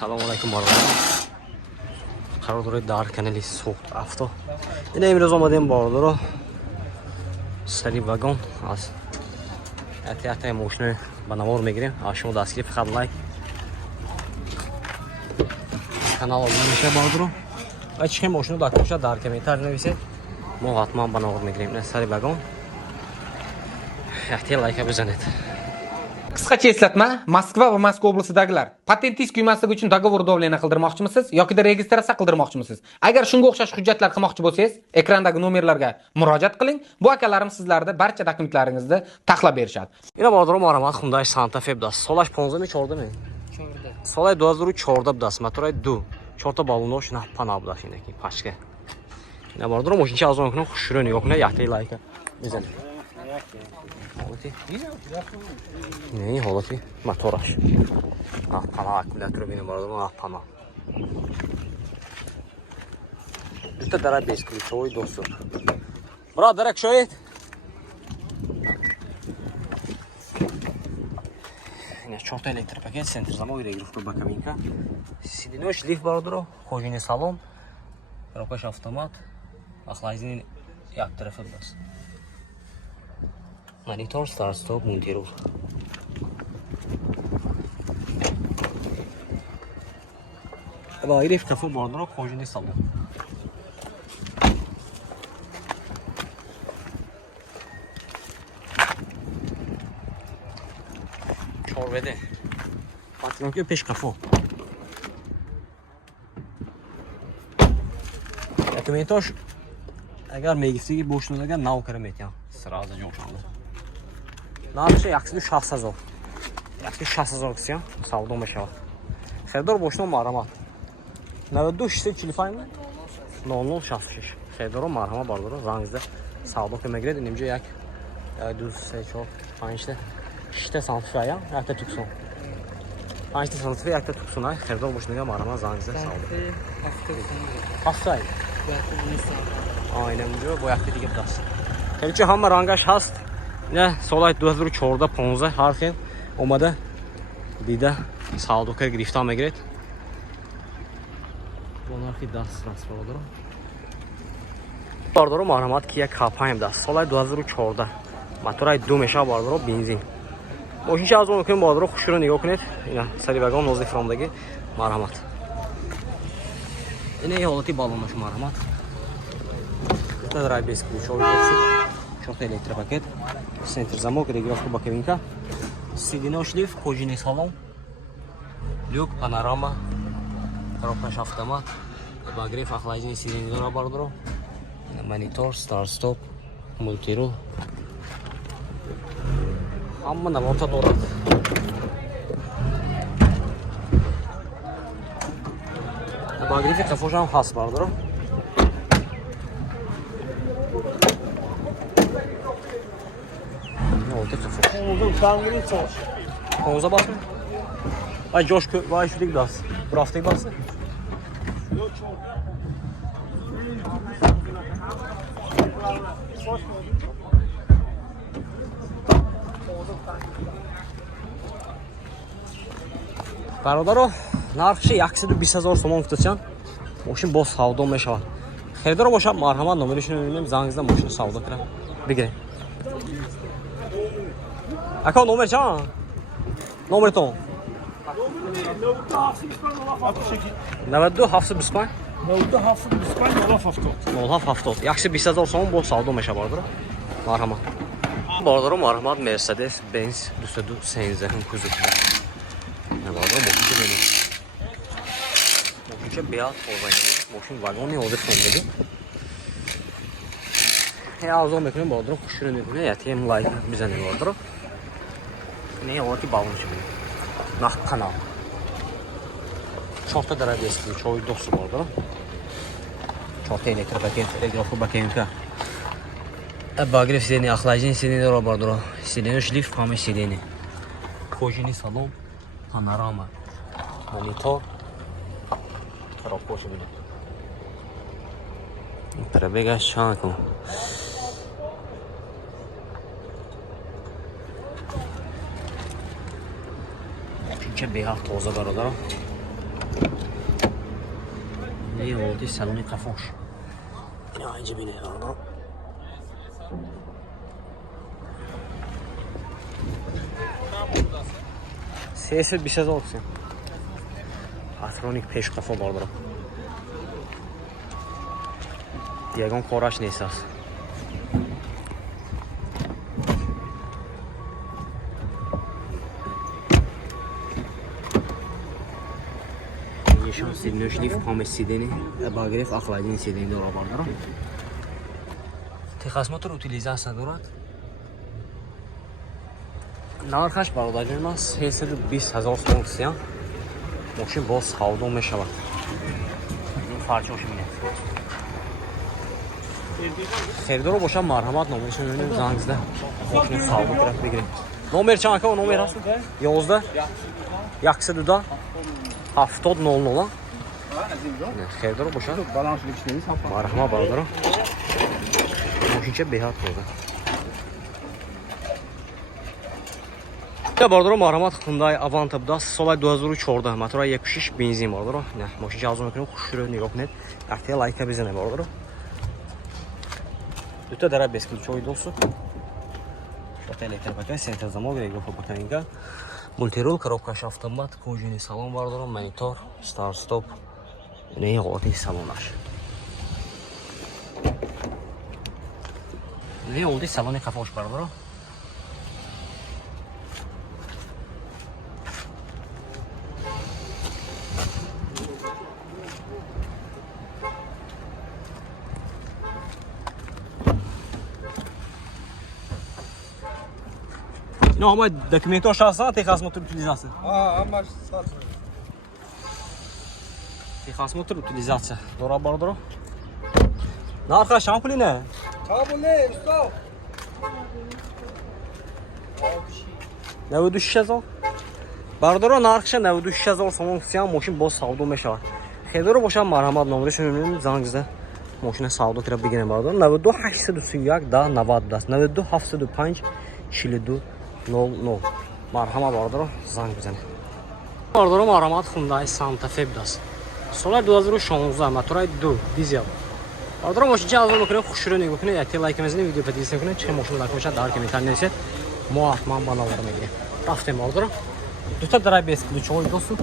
Assalomu alaykum barobaro. Qaror dore dar kanali So'x avto. Ina imroz omadem barobaro. Sari vagon az. Ati moshina ba навор мегирем. Шумо дастгирифт фақат лайк. Канал озон меша баробaro. Ва чӣ мошина дар коша дар комментар нависед. Мо ҳатман ба навор мегирем. Ина сари вагон. Ati лайка бизанед. Qisqacha eslatma, Moskva va Moskva oblasidagilar patentingiz kuymasligi uchun dogovor davlena qildirmoqchimisiz yoki registratsiya qildirmoqchimisiz? Agar shunga o'xshash hujjatlar qilmoqchi bo'lsangiz, ekrandagi nomerlarga murojaat qiling. Bu akalarim sizlarga barcha dokumentlaringizni taxlab berishadi. Ина баробаро маромат Hyundai Santa Fe даст. Солаш 15 14 ми? 14. Солай 2014 даст. Мотори 2. 4 та балонош на панаб даст инаки пашка. Ина баробаро машинча аз он кунам хушро нигоҳ кунам, якта лайка бизанед. Не, холоти мотораш. Пана аккумулятор бинем баробаро пана. Это дара без ключевой доступ. Брат, дарак шоид? Ина 4 электропакет, центр замок, регулировка боковинка. Сиденёч, лифт баробаро, кожаный салон, коробкаш автомат, охлаждение як тарафа даст. Монитор, старт-стоп, монтировка. Ба ириф кафе баробаро, кожаный салон. Чорведе. Патронки пеш кафе. Документош агар мегифтиги бошнодаган нав кара метям. Сразу ҷоншонда. Нархи 160,000. 160,000 кисям савдо мешавад. Хердор бошно марҳамат. 92 645 0066. Хердор марҳамат бардоро зангизда савдо ки мегиред инҷо 1 2 3 4 5 та 6 та сантифая, 1 та туксон. 5 та сантифая, 1 та туксон. Хердор бошнога марҳамат зангизда савдо. Ҳафтай. Aynen diyor, bu yakta digib даст. Tabii hamma rangаш ҳаст. Ина соли 2014-15 ҳар хел омада дида савдока гирифта мегиред. Бо нархи даст баробаро. Баробаро марҳамат Kia K5 даст. Соли 2014. Мотори 2 меша баробаро бензин. Мошинча аз он кунем баробаро хушро нигоҳ кунед. Ина сари вагон нозиф ромдаги марҳамат. Ина ҳолати балонош марҳамат. Это драйв без ключевой доступ. 4 электропакет. Центр замок, регулировка боковинка. Сиденёй шлиф, кожаный салон. Люк, панорама. Коробкаш автомат. Обогрев, охлаждение сиденья баробаро. Монитор, старт-стоп, мультирул. Ҳамма наворта дорад. Обогрев кафош ҳам ҳаст баробаро. Oğuz'a basın. Ay coşku, vay şu dik bas. Bu hafta basın. Бародаро, нархи 120,000 сомон гуфтачан. Мошин бо савдо мешавад. Херидоро бошад, марҳамат номеришро мебинем, зангизда мошин савдо кунам. Бигирем. Ака номер чанд? Номертон? 92 725 0770. 120,000 сомон бо савдо меша бародаро. Марҳамат. Бародаро марҳамат Mercedes Benz 213 кузов. Бародаро мошинча бенед. Мошинча беат хозаин. Мошин вагони ҳозир фондагӣ. Аз он мекунем бародаро хушро мекунем. Ятем лайк бизанем бародаро. Не, вот и баллончик. Нах канал. 4 та драйв без ключевой доступ бародаро. 4 электропакет, регулировка боковинка. Обогрев сидений, охлаждение сидений бародаро. Сидений шлиф, камера сидений. Кожаный салон, панорама, монитор. Коробка бинем. Пробегаш чанку. Беҳад тоза бародаро. Ne oldu? Salonu kafoş. Ya ince bine ya. Sesi bir ses olsun. Patronik peş kafa vardır. Diagon koraş neyse. Yaşam silinoşlif pamet sideni, bagrev akladin sideni dora vardır. Texas motor utilizatsiya дорад. Нархаш бародарҷои ман 320 000 сом сиям. Мошин боз савдо мешавад. Ин фарчи мошин меяд. Херидоро бошам марҳамат номерашон мебинем занг зада. Мошин савдо кирад бигирем. Номер чанд ака? Номер ҳаст? 11 102 70 00. Херидоро бошам. Марҳамат бародаро. Мошинча беҳад хурда. Бародаро марҳамат Hyundai Avanta буда соли 2014 мотора 1.6 бензин бародаро. Не, мошинча арзон мекунем, хушро нигоҳ кунед. Актия лайка бизанед бародаро. Дута дара без ключовой доступ. Шота электропакет, центр замок, регулировка бакалинга. Мультирул, коробкаш автомат, кожаный салон бародаро, монитор, старт-стоп. Не ҳолати салонаш. Не олди салони кафош бародаро. Ну, а мой документош ҳаст, Texas мотор утилизация. Ҳамаш сад. Texas мотор утилизация. Дора бародаро. Нархаш чанд пули не? Табуле, усто. 96 000. Бародаро нархаш 96 000 сомон сиям, мошин боз савдо мешавад. Херидоро бошам марҳамат номерашон мебинем занг зада. Мошина савдо кирад бигирем бародаро. 92 831 10 90 92 705 42 00. Марҳамат бародаро, занг бизанед. Бародаро марҳамат Hyundai Santa Fe будааст. Соли 2016 мотори 2 дизел. Бародаро мошинча арзон мекунем, хушро нигоҳ кунед, як лайк мезанед, видео подписка кунед, чӣ мошин лайк бошад дар комментарий нависед. Мо ҳатман ба навора мегирем. Рафтем бародаро. Дута драйв без ключовой доступ.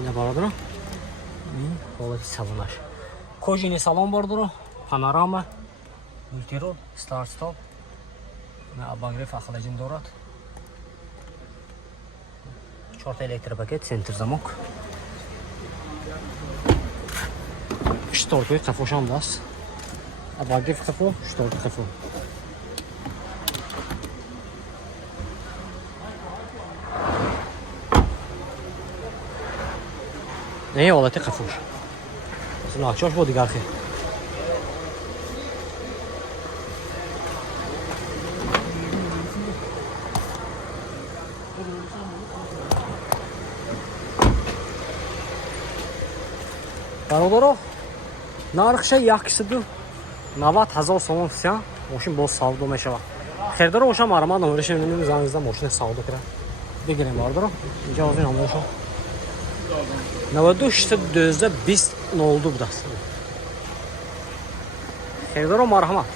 Ина бародаро. Ин ҳолати салонаш. Кожаный салон бародаро, панорама, мультирол, старт-стоп. Обогрев охлаждения дорад. 4 электропакет, центр замок. Шторка кафошам даст. Обогрев кафо, шторка кафо. Не ҳолати кафош. Нақшаш бо дигар хел. бародаро нархша 190 000 сомон сиям, мошин боз савдо мешавад. Херидоро бошам марҳамат номерашон мебинем занг зада, мошина савдо кирад бигирем бародаро. Инҷа ҳозир номерашон 92 612 20 02 будааст. Херидоро марҳамат.